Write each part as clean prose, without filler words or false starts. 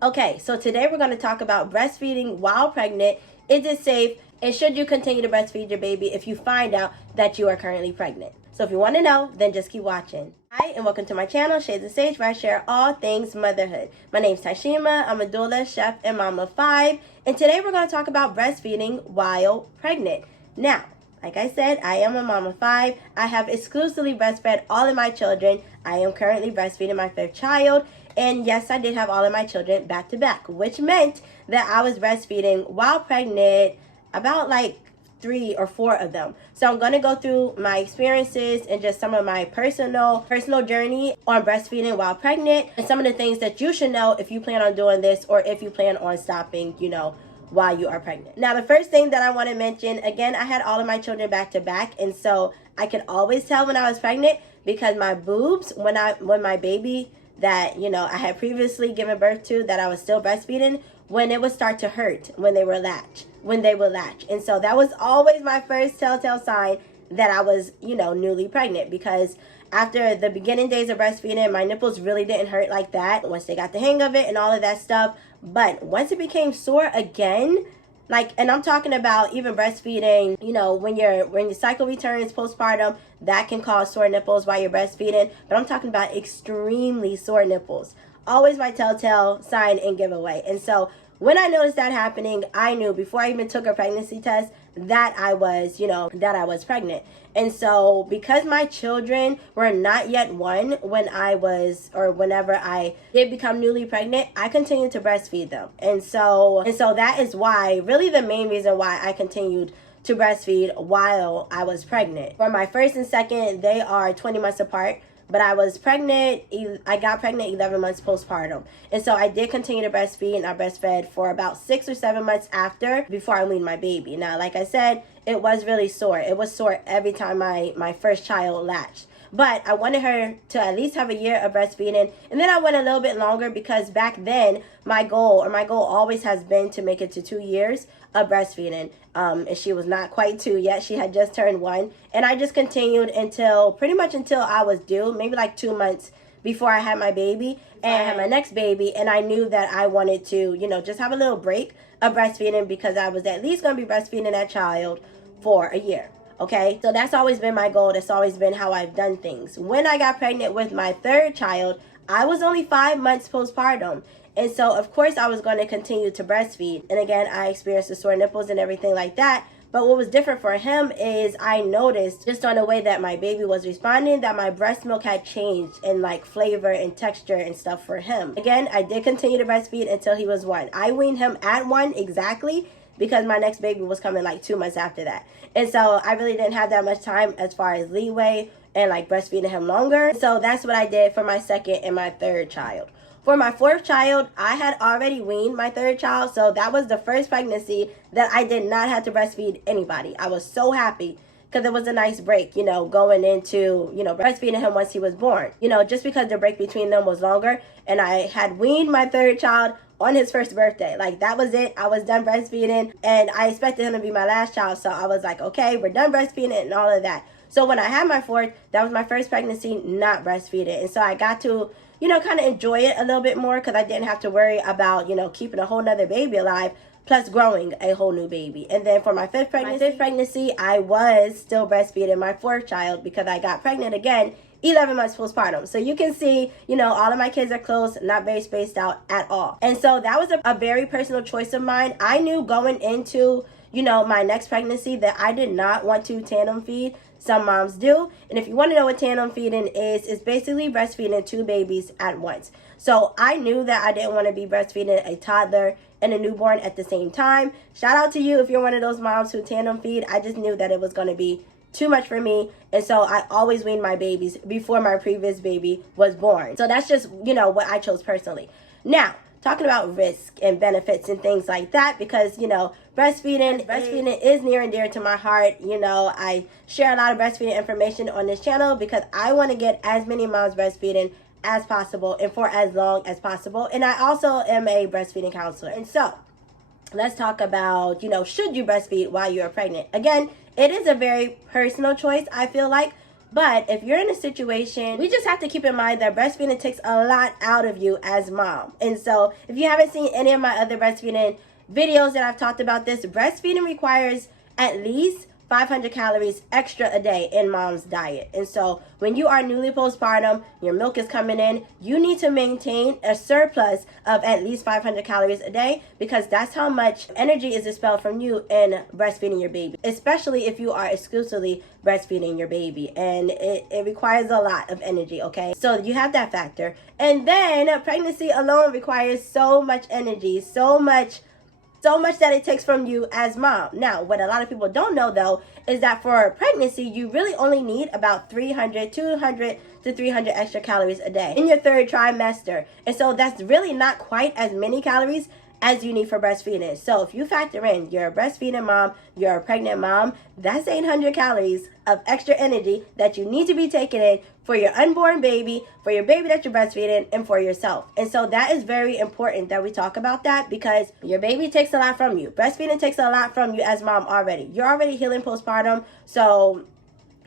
Okay, so today we're going to talk about breastfeeding while pregnant. Is it safe? And should you continue to breastfeed your baby if you find out that you are currently pregnant? So if you want to know, then just keep watching. Hi, and welcome to my channel, Shades of Sage, where I share all things motherhood. My name's Tashima. I'm a doula, chef, and mom of 5. And today we're going to talk about breastfeeding while pregnant. Now, like I said, I am a mom of 5. I have exclusively breastfed all of my children. I am currently breastfeeding my 5th child. And yes, I did have all of my children back to back, which meant that I was breastfeeding while pregnant about like 3 or 4 of them. So I'm going to go through my experiences and just some of my personal journey on breastfeeding while pregnant and some of the things that you should know if you plan on doing this or if you plan on stopping, while you are pregnant. Now, the first thing that I want to mention, again, I had all of my children back to back, and so I could always tell when I was pregnant because my boobs, when my baby that, I had previously given birth to that I was still breastfeeding, when it would start to hurt when they would latch. And so that was always my first telltale sign that I was, newly pregnant, because after the beginning days of breastfeeding, my nipples really didn't hurt like that once they got the hang of it and all of that stuff. But once it became sore again, and I'm talking about even breastfeeding, when your cycle returns postpartum, that can cause sore nipples while you're breastfeeding. But I'm talking about extremely sore nipples. Always my telltale sign and giveaway. And so when I noticed that happening, I knew before I even took a pregnancy test that I was pregnant. And so because my children were not yet 1 whenever I did become newly pregnant, I continued to breastfeed them. And so that is why, really the main reason why I continued to breastfeed while I was pregnant. For my first and second, they are 20 months apart. But I was pregnant, I got pregnant 11 months postpartum. And so I did continue to breastfeed, and I breastfed for about 6 or 7 months before I weaned my baby. Now, like I said, it was really sore. It was sore every time my first child latched. But I wanted her to at least have a year of breastfeeding. And then I went a little bit longer because back then my goal always has been to make it to 2 years of breastfeeding. And she was not quite 2 yet. She had just turned 1. And I just continued pretty much until I was due, maybe like 2 months before I had my baby and I had my next baby. And I knew that I wanted to, just have a little break of breastfeeding because I was at least going to be breastfeeding that child for a year. Okay, so that's always been my goal. That's always been how I've done things. When I got pregnant with my 3rd child, I was only 5 months postpartum. And so, of course, I was going to continue to breastfeed. And again, I experienced the sore nipples and everything like that. But what was different for him is I noticed just on the way that my baby was responding that my breast milk had changed in flavor and texture and stuff for him. Again, I did continue to breastfeed until he was 1. I weaned him at 1 exactly because my next baby was coming 2 months after that. And so I really didn't have that much time as far as leeway and breastfeeding him longer. So that's what I did for my 2nd and my 3rd child. For my 4th child, I had already weaned my 3rd child. So that was the first pregnancy that I did not have to breastfeed anybody. I was so happy because it was a nice break, going into, breastfeeding him once he was born. Just because the break between them was longer. And I had weaned my 3rd child on his 1st birthday. That was it. I was done breastfeeding and I expected him to be my last child. So I was like, okay, we're done breastfeeding and all of that. So when I had my 4th, that was my first pregnancy not breastfeeding. And so I got to, kind of enjoy it a little bit more because I didn't have to worry about, keeping a whole nother baby alive plus growing a whole new baby. And then for my 5th pregnancy, I was still breastfeeding my 4th child because I got pregnant again 11 months postpartum. So you can see, all of my kids are close, not very spaced out at all. And so that was a very personal choice of mine. I knew going into, my next pregnancy that I did not want to tandem feed. Some moms do. And if you want to know what tandem feeding is, it's basically breastfeeding 2 babies at once. So I knew that I didn't want to be breastfeeding a toddler and a newborn at the same time. Shout out to you if you're one of those moms who tandem feed. I just knew that it was going to be too much for me. And so I always weaned my babies before my previous baby was born. So that's just, what I chose personally. Now, talking about risk and benefits and things like that, because, breastfeeding is near and dear to my heart. I share a lot of breastfeeding information on this channel because I want to get as many moms breastfeeding as possible and for as long as possible. And I also am a breastfeeding counselor. And so let's talk about, should you breastfeed while you're pregnant? Again, it is a very personal choice, I feel like. But if you're in a situation, we just have to keep in mind that breastfeeding takes a lot out of you as mom. And so if you haven't seen any of my other breastfeeding videos that I've talked about this, breastfeeding requires at least 500 calories extra a day in mom's diet. And so when you are newly postpartum, your milk is coming in, you need to maintain a surplus of at least 500 calories a day, because that's how much energy is expelled from you in breastfeeding your baby, especially if you are exclusively breastfeeding your baby. And it requires a lot of energy, okay? So you have that factor. And then pregnancy alone requires so much energy, so much that it takes from you as mom. Now, what a lot of people don't know though is that for pregnancy, you really only need about 200 to 300 extra calories a day in your third trimester. And so that's really not quite as many calories as you need for breastfeeding. So if you factor in you're a breastfeeding mom, you're a pregnant mom, that's 800 calories of extra energy that you need to be taking in for your unborn baby, for your baby that you're breastfeeding, and for yourself. And so that is very important that we talk about that, because your baby takes a lot from you. Breastfeeding takes a lot from you as mom already. You're already healing postpartum. So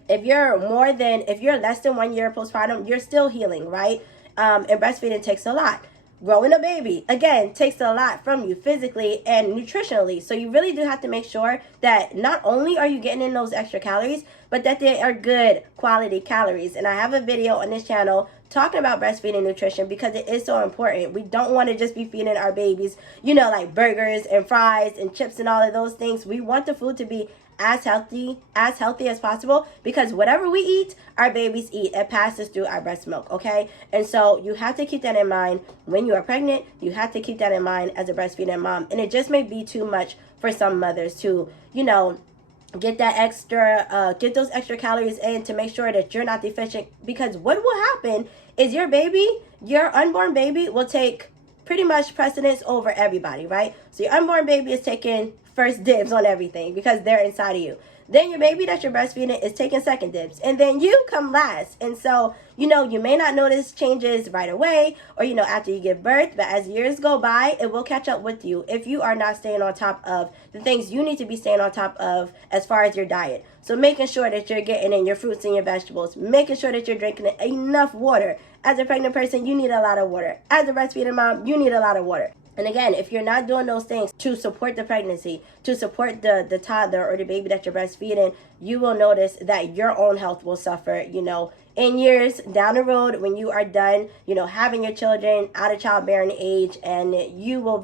if you're less than 1 year postpartum, you're still healing, right? And breastfeeding takes a lot. Growing a baby, again, takes a lot from you physically and nutritionally. So you really do have to make sure that not only are you getting in those extra calories, but that they are good quality calories. And I have a video on this channel talking about breastfeeding nutrition, because it is so important. We don't want to just be feeding our babies, like burgers and fries and chips and all of those things. We want the food to be as healthy as possible, because whatever we eat, our babies eat. It passes through our breast milk, okay? And so you have to keep that in mind when you are pregnant. You have to keep that in mind as a breastfeeding mom. And it just may be too much for some mothers to, get those extra calories in to make sure that you're not deficient. Because what will happen is your unborn baby will take pretty much precedence over everybody, right? So your unborn baby is taking first dibs on everything because they're inside of you. Then your baby that you're breastfeeding is taking second dibs, and then you come last. And so, you may not notice changes right away or, after you give birth, but as years go by, it will catch up with you if you are not staying on top of the things you need to be staying on top of as far as your diet. So making sure that you're getting in your fruits and your vegetables, making sure that you're drinking enough water. As a pregnant person, you need a lot of water. As a breastfeeding mom, you need a lot of water. And again, if you're not doing those things to support the pregnancy, to support the toddler or the baby that you're breastfeeding, you will notice that your own health will suffer, in years down the road when you are done, having your children out of childbearing age, and you will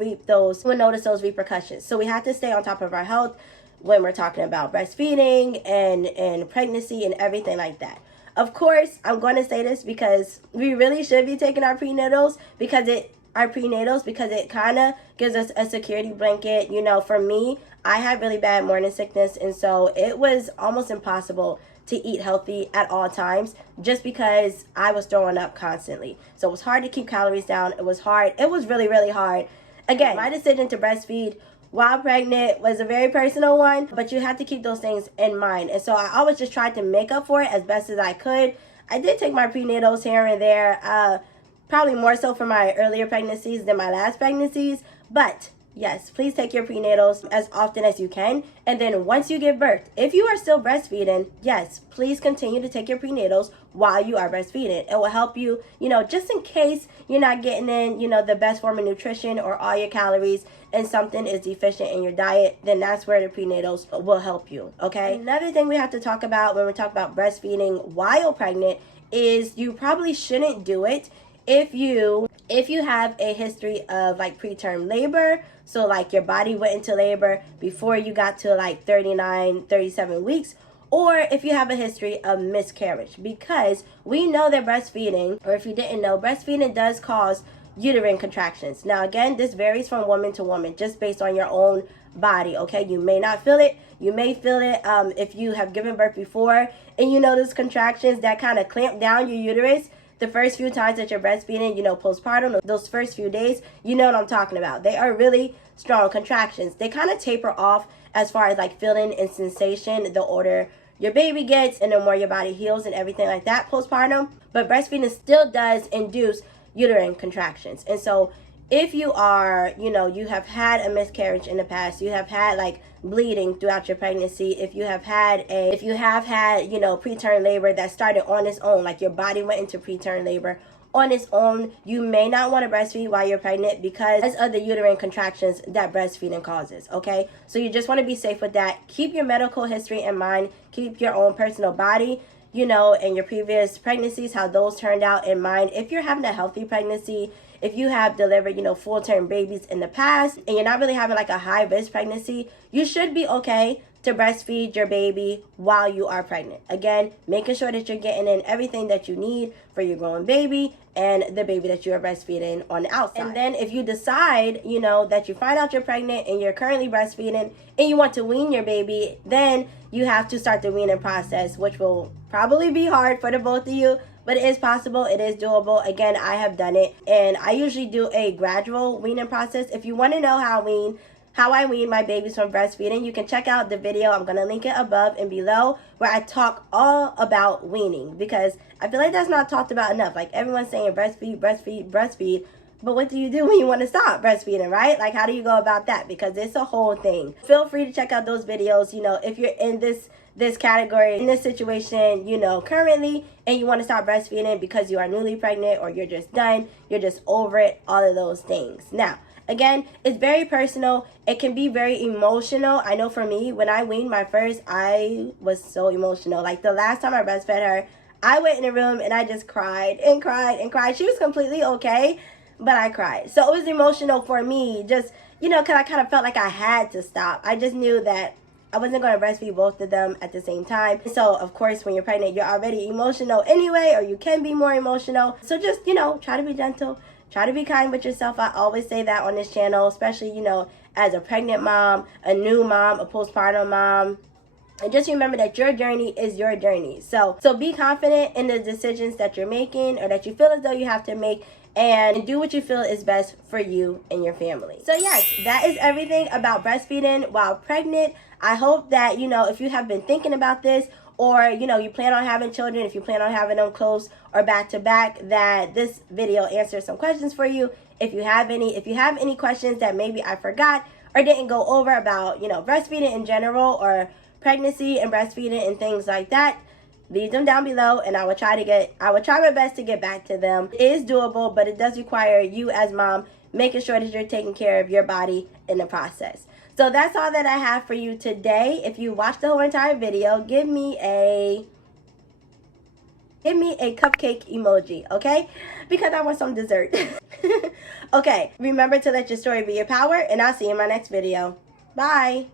notice those repercussions. So we have to stay on top of our health when we're talking about breastfeeding and pregnancy and everything like that. Of course, I'm going to say this because we really should be taking our prenatals because it kind of gives us a security blanket. For me, I had really bad morning sickness, and so it was almost impossible to eat healthy at all times just because I was throwing up constantly. So it was hard to keep calories down. It was hard. It was really, really hard. Again, my decision to breastfeed while pregnant was a very personal one, but you have to keep those things in mind. And so I always just tried to make up for it as best as I could. I did take my prenatals here and there, probably more so for my earlier pregnancies than my last pregnancies. But yes, please take your prenatals as often as you can. And then once you give birth, if you are still breastfeeding, yes, please continue to take your prenatals while you are breastfeeding. It will help you, just in case you're not getting in, the best form of nutrition or all your calories and something is deficient in your diet, then that's where the prenatals will help you, okay? Another thing we have to talk about when we talk about breastfeeding while pregnant is you probably shouldn't do it if you have a history of like preterm labor. So like your body went into labor before you got to like 39, 37 weeks, or if you have a history of miscarriage, because we know that breastfeeding, or if you didn't know, breastfeeding does cause uterine contractions. Now again, this varies from woman to woman just based on your own body, okay? You may not feel it. You may feel it if you have given birth before and those contractions that kind of clamp down your uterus. The first few times that you're breastfeeding, postpartum, those first few days, you know what I'm talking about. They are really strong contractions. They kind of taper off as far as like feeling and sensation the older your baby gets and the more your body heals and everything like that postpartum. But breastfeeding still does induce uterine contractions. And so if you are, you have had a miscarriage in the past, you have had like bleeding throughout your pregnancy, if you have had preterm labor that started on its own, like your body went into preterm labor on its own, you may not want to breastfeed while you're pregnant because of the uterine contractions that breastfeeding causes, okay? So you just want to be safe with that. Keep your medical history in mind. Keep your own personal body, and your previous pregnancies, how those turned out in mind. If you're having a healthy pregnancy, if you have delivered, full-term babies in the past, and you're not really having like a high-risk pregnancy, you should be okay to breastfeed your baby while you are pregnant. Again, making sure that you're getting in everything that you need for your growing baby and the baby that you are breastfeeding on the outside. And then if you decide, that you find out you're pregnant and you're currently breastfeeding and you want to wean your baby, then you have to start the weaning process, which will probably be hard for the both of you, but it is possible, it is doable. Again, I have done it, and I usually do a gradual weaning process. If you want to know how I wean my babies from breastfeeding, you can check out the video. I'm going to link it above and below where I talk all about weaning, because I feel like that's not talked about enough. Like, everyone's saying breastfeed, breastfeed, breastfeed, but what do you do when you want to stop breastfeeding, right? Like, how do you go about that? Because it's a whole thing. Feel free to check out those videos, if you're in this category, in this situation, currently, and you want to stop breastfeeding because you are newly pregnant, or you're just done, you're just over it, all of those things. Now, again, it's very personal. It can be very emotional. I know for me, when I weaned my first, I was so emotional. Like, the last time I breastfed her, I went in the room and I just cried and cried and cried. She was completely okay, but I cried. So it was emotional for me, just, because I kind of felt like I had to stop. I just knew that I wasn't going to breastfeed both of them at the same time. So, of course, when you're pregnant, you're already emotional anyway, or you can be more emotional. So just, try to be gentle. Try to be kind with yourself. I always say that on this channel, especially, as a pregnant mom, a new mom, a postpartum mom. And just remember that your journey is your journey. So be confident in the decisions that you're making, or that you feel as though you have to make, and do what you feel is best for you and your family. So yes, that is everything about breastfeeding while pregnant. I hope that, if you have been thinking about this, or, you plan on having children, if you plan on having them close or back to back, that this video answers some questions for you. If you have any questions that maybe I forgot or didn't go over about, breastfeeding in general, or pregnancy and breastfeeding and things like that, leave them down below, and I will try my best to get back to them. It is doable, but it does require you as mom making sure that you're taking care of your body in the process. So that's all that I have for you today. If you watched the whole entire video, give me a cupcake emoji, okay? Because I want some dessert. Okay, remember to let your story be your power, and I'll see you in my next video. Bye.